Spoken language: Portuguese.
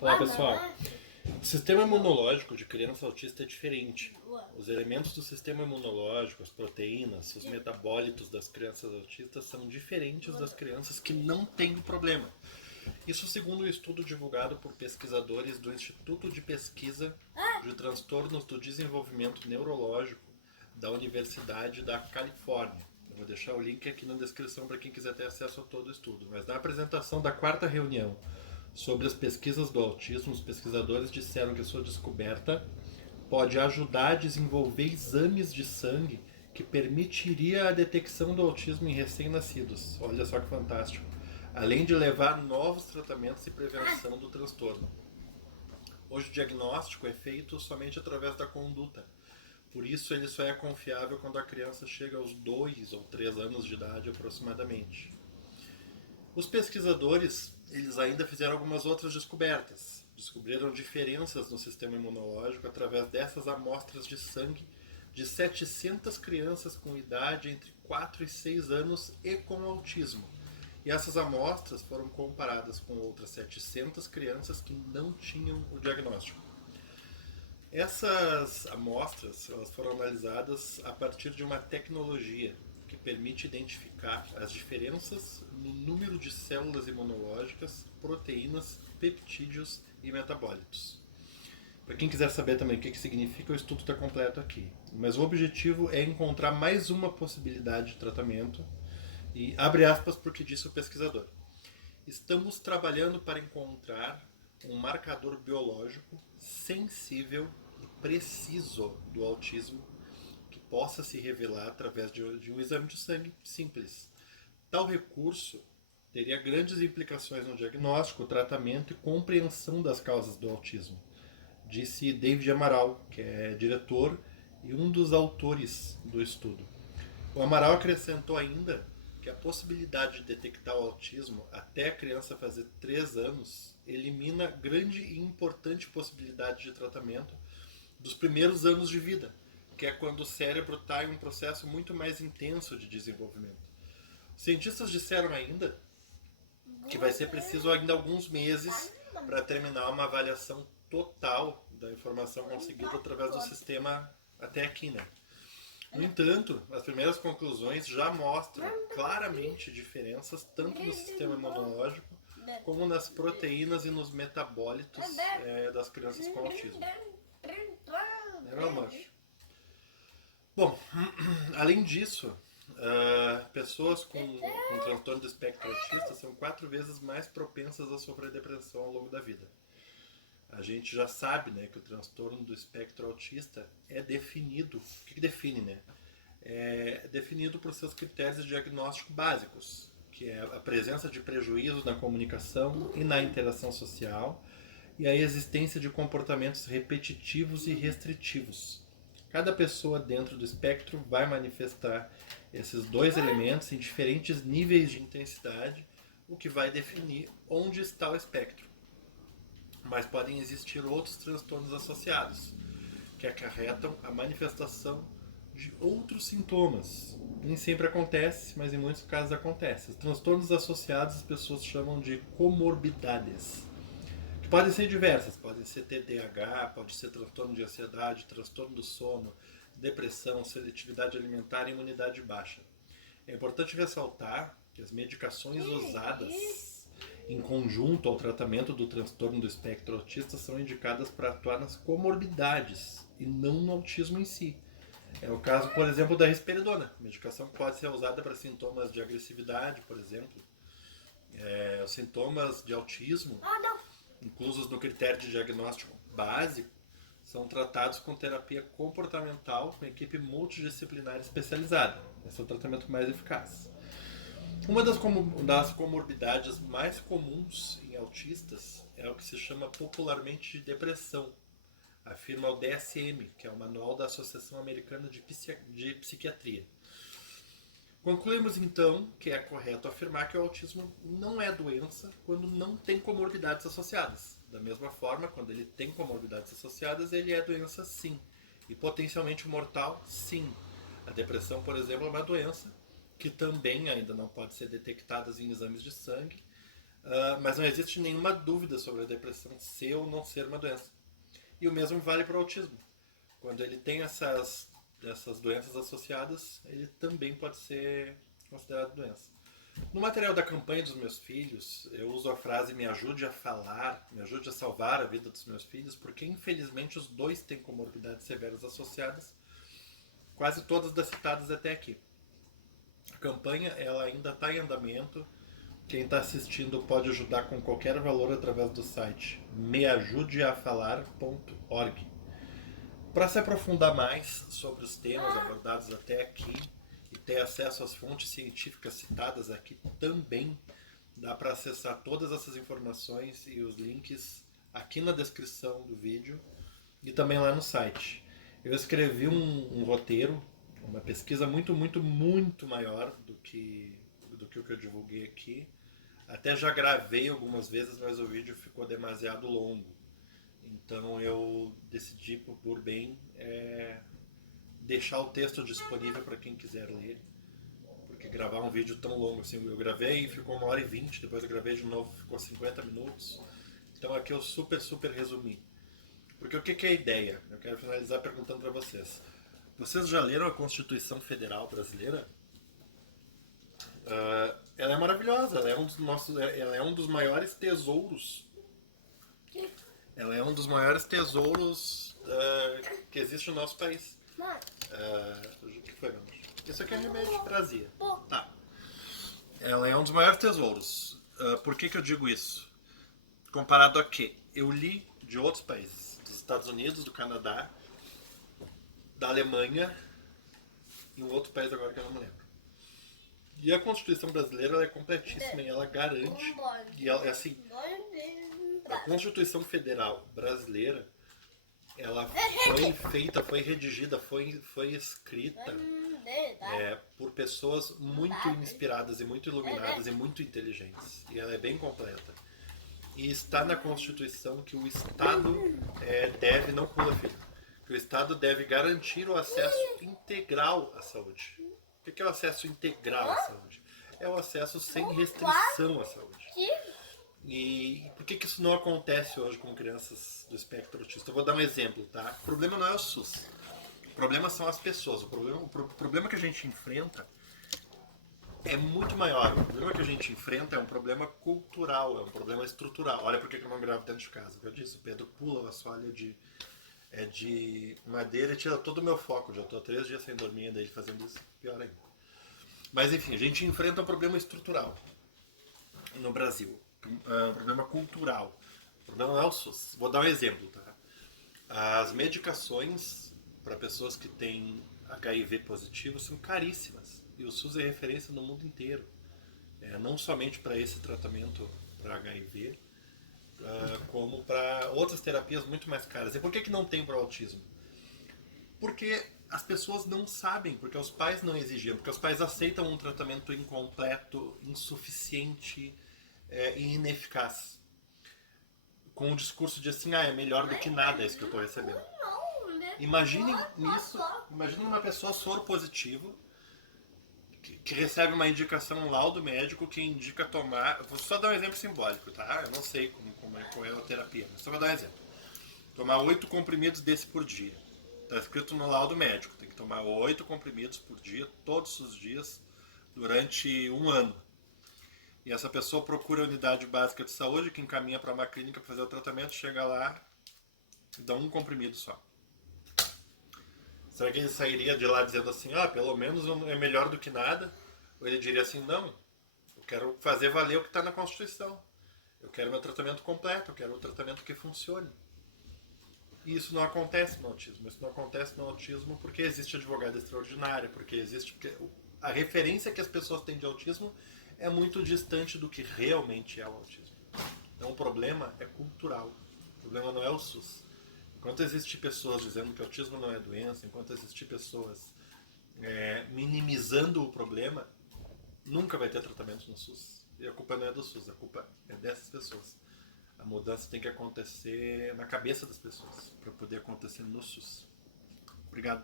Olá pessoal, o sistema imunológico de criança autista é diferente. Os elementos do sistema imunológico, as proteínas, os metabólitos das crianças autistas são diferentes das crianças que não têm o problema. Isso segundo um estudo divulgado por pesquisadores do Instituto de Pesquisa de Transtornos do Desenvolvimento Neurológico da Universidade da Califórnia. Eu vou deixar o link aqui na descrição para quem quiser ter acesso a todo o estudo. Mas na apresentação da quarta reunião sobre as pesquisas do autismo, os pesquisadores disseram que sua descoberta pode ajudar a desenvolver exames de sangue que permitiria a detecção do autismo em recém-nascidos. Olha só que fantástico. Além de levar novos tratamentos e prevenção do transtorno. Hoje o diagnóstico é feito somente através da conduta. Por isso ele só é confiável quando a criança chega aos 2 ou 3 anos de idade aproximadamente. Os pesquisadores, eles ainda fizeram algumas outras descobertas. Descobriram diferenças no sistema imunológico através dessas amostras de sangue de 700 crianças com idade entre 4 e 6 anos e com autismo. E essas amostras foram comparadas com outras 700 crianças que não tinham o diagnóstico. Essas amostras elas foram analisadas a partir de uma tecnologia que permite identificar as diferenças no número de células imunológicas, proteínas, peptídeos e metabólitos. Para quem quiser saber também o que significa, o estudo está completo aqui. Mas o objetivo é encontrar mais uma possibilidade de tratamento e abre aspas porque disse o pesquisador. Estamos trabalhando para encontrar um marcador biológico sensível e preciso do autismo que possa se revelar através de um exame de sangue simples. Tal recurso teria grandes implicações no diagnóstico, tratamento e compreensão das causas do autismo, disse David Amaral, que é diretor e um dos autores do estudo. O Amaral acrescentou ainda que a possibilidade de detectar o autismo até a criança fazer 3 anos elimina grande e importante possibilidade de tratamento dos primeiros anos de vida, que é quando o cérebro está em um processo muito mais intenso de desenvolvimento. Os cientistas disseram ainda que vai ser preciso ainda alguns meses para terminar uma avaliação total da informação conseguida através do sistema até aqui, né? No entanto, as primeiras conclusões já mostram claramente diferenças tanto no sistema imunológico como nas proteínas e nos metabólitos das crianças com autismo. É, meu macho. Bom, além disso, pessoas com transtorno do espectro autista são 4 vezes mais propensas a sofrer depressão ao longo da vida. A gente já sabe, né, que o transtorno do espectro autista é definido. O que define, né? É definido por seus critérios de diagnóstico básicos, que é a presença de prejuízos na comunicação e na interação social e a existência de comportamentos repetitivos e restritivos. Cada pessoa dentro do espectro vai manifestar esses 2 elementos em diferentes níveis de intensidade, o que vai definir onde está o espectro. Mas podem existir outros transtornos associados, que acarretam a manifestação de outros sintomas. Nem sempre acontece, mas em muitos casos acontece. Os transtornos associados as pessoas chamam de comorbidades, que podem ser diversas, podem ser TDAH, pode ser transtorno de ansiedade, transtorno do sono, depressão, seletividade alimentar e imunidade baixa. É importante ressaltar que as medicações usadas em conjunto ao tratamento do transtorno do espectro autista são indicadas para atuar nas comorbidades e não no autismo em si. É o caso, por exemplo, da risperidona. A medicação pode ser usada para sintomas de agressividade, por exemplo. Os sintomas de autismo, inclusos no critério de diagnóstico básico, são tratados com terapia comportamental com equipe multidisciplinar especializada. Esse é o tratamento mais eficaz. Uma das comorbidades mais comuns em autistas é o que se chama popularmente de depressão, afirma o DSM, que é o Manual da Associação Americana de Psiquiatria. Concluímos então que é correto afirmar que o autismo não é doença quando não tem comorbidades associadas. Da mesma forma, quando ele tem comorbidades associadas, ele é doença sim. E potencialmente mortal, sim. A depressão, por exemplo, é uma doença que também ainda não pode ser detectada em exames de sangue, Mas não existe nenhuma dúvida sobre a depressão ser ou não ser uma doença. E o mesmo vale para o autismo. Quando ele tem essas doenças associadas, ele também pode ser considerado doença. No material da campanha dos meus filhos, eu uso a frase me ajude a falar, me ajude a salvar a vida dos meus filhos, porque infelizmente os dois têm comorbidades severas associadas, quase todas das citadas até aqui. A campanha ela ainda está em andamento. Quem está assistindo pode ajudar com qualquer valor através do site meajudeafalar.org. Para se aprofundar mais sobre os temas abordados até aqui e ter acesso às fontes científicas citadas aqui também, dá para acessar todas essas informações e os links aqui na descrição do vídeo e também lá no site. Eu escrevi um roteiro, uma pesquisa muito maior do que o que eu divulguei aqui. Até já gravei algumas vezes, mas o vídeo ficou demasiado longo. Então eu decidi por bem deixar o texto disponível para quem quiser ler. Porque gravar um vídeo tão longo assim, eu gravei e ficou 1h20, depois eu gravei de novo, ficou 50 minutos. Então aqui eu super resumi. Porque o que é a ideia? Eu quero finalizar perguntando para vocês. Vocês já leram a Constituição Federal Brasileira? Ela é maravilhosa, ela é um dos maiores tesouros. Ela é um dos maiores tesouros que existe no nosso país. O que foi, meu amor? Isso aqui é remédio de prazer. Tá. Ela é um dos maiores tesouros. Por que eu digo isso? Comparado a quê? Eu li de outros países, dos Estados Unidos, do Canadá, da Alemanha e um outro país agora que eu não me lembro. E a Constituição brasileira ela é completíssima e ela garante. E ela, assim, a Constituição Federal brasileira ela foi feita, foi redigida, foi escrita por pessoas muito inspiradas e muito iluminadas e muito inteligentes. E ela é bem completa. E está na Constituição que o Estado deve, não pula filho, que o Estado deve garantir o acesso integral à saúde. O que é o acesso integral à saúde? É o acesso sem restrição à saúde. E por que isso não acontece hoje com crianças do espectro autista? Eu vou dar um exemplo, tá? O problema não é o SUS. O problema são as pessoas. O problema que a gente enfrenta é muito maior. O problema que a gente enfrenta é um problema cultural, é um problema estrutural. Olha por que eu não gravo dentro de casa. Eu disse, o Pedro pula o assoalho de madeira e tira todo o meu foco. Já estou há 3 dias sem dormir ainda ele fazendo isso. Pior ainda. Mas enfim, a gente enfrenta um problema estrutural no Brasil. Um problema cultural. O problema não é o SUS. Vou dar um exemplo, tá? As medicações para pessoas que têm HIV positivo são caríssimas. E o SUS é referência no mundo inteiro. Não somente para esse tratamento para HIV, como para outras terapias muito mais caras. E por que não tem para o autismo? Porque as pessoas não sabem, porque os pais não exigiam, porque os pais aceitam um tratamento incompleto, insuficiente e ineficaz. Com o discurso de assim, é melhor do que nada isso que eu estou recebendo. Imaginem isso, imaginem uma pessoa soro positivo que recebe uma indicação, um laudo médico que indica tomar. Vou só dar um exemplo simbólico, tá? Eu não sei qual é a terapia, mas só vou dar um exemplo. Tomar 8 comprimidos desse por dia. Está escrito no laudo médico, tem que tomar 8 comprimidos por dia, todos os dias, durante 1 ano. E essa pessoa procura a unidade básica de saúde, que encaminha para uma clínica para fazer o tratamento, chega lá e dá 1 comprimido só. Será que ele sairia de lá dizendo assim, pelo menos é melhor do que nada? Ou ele diria assim, não, eu quero fazer valer o que está na Constituição. Eu quero meu tratamento completo, eu quero um tratamento que funcione. E isso não acontece no autismo. Isso não acontece no autismo porque existe advogada extraordinária, porque a referência que as pessoas têm de autismo é muito distante do que realmente é o autismo. Então o problema é cultural. O problema não é o SUS. Enquanto existem pessoas dizendo que autismo não é doença, enquanto existem pessoas minimizando o problema, nunca vai ter tratamento no SUS. E a culpa não é do SUS, a culpa é dessas pessoas. A mudança tem que acontecer na cabeça das pessoas, para poder acontecer no SUS. Obrigado.